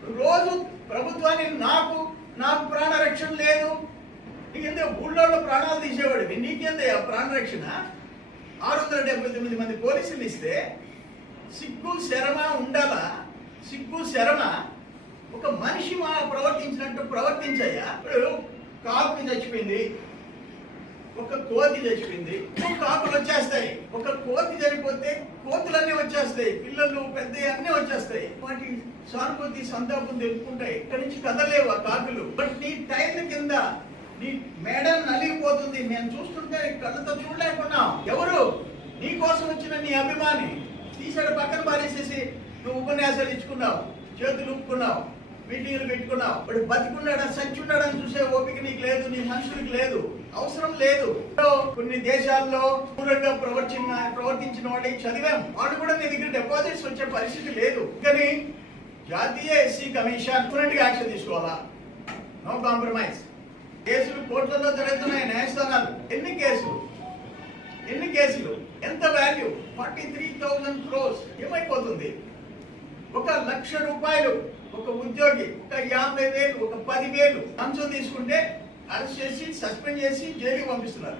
రోజు ప్రభుత్వాన్ని నాకు నాకు ప్రాణరక్షణ లేదు. నీకెంత ఊళ్ళో ప్రాణాలు తీసేవాడివి? నీకెందే ప్రాణరక్షణ? ఆరు వందల డెబ్బై తొమ్మిది మంది పోలీసులు ఇస్తే సిగ్గు శరమ ఉండాలా? సిగ్గు శరమ ఒక మనిషి మా ప్రవర్తించినట్టు ప్రవర్తించాయా? ఇప్పుడు కాకు చచ్చిపోయింది ఒక కోతి చచ్చిపోయింది కాకులు వచ్చేస్తాయి. ఒక కోతి చనిపోతే కోతులన్నీ వచ్చేస్తాయి పిల్లలు పెద్ద అన్నీ వచ్చేస్తాయి. కాకి సానుభూతి సంతాపం తెలుపుకుంటాయి ఇక్కడి నుంచి కదలేవు ఆ కాకులు. బట్ నీ టైం కింద నీ మేడ నలిగిపోతుంది. నేను చూస్తుంటే కళ్ళతో చూడలేకున్నా. ఎవరు? నీ కోసం వచ్చిన నీ అభిమాని. తీసాడు పక్కన పారేసేసి నువ్వు ఉపన్యాసాలు ఇచ్చుకున్నావు. చేతులు ఊపుకున్నావు. మీటింగ్లు పెట్టుకున్నావు. ఇప్పుడు బతికున్నాడా సచ్చి ఉన్నాడని చూసే ఓపిక నీకు లేదు నీ మనుషులకు లేదు అవసరం లేదు. కొన్ని దేశాల్లో క్రూరంగా ప్రవర్తించిన ప్రవర్తించిన వాళ్ళకి చదివాం. వాళ్ళు కూడా నీ దగ్గర డిపాజిట్స్ వచ్చే పరిస్థితి లేదు. జాతీయ ఎస్సీ కమిషన్గా యాక్షన్ తీసుకోవాలా? నో కాంప్రమైజ్ కేసులు కోర్టులలో జరుగుతున్నాయి న్యాయస్థానాలు. ఎన్ని కేసులు? ఎన్ని కేసులు? ఎంత value forty three thousand crores ఏమైపోతుంది? ఒక లక్ష రూపాయలు ఒక ఉద్యోగి ఒక యాభై వేలు ఒక పది వేలు లంచం తీసుకుంటే అరెస్ట్ చేసి సస్పెండ్ చేసి జైలుకి పంపిస్తున్నారు.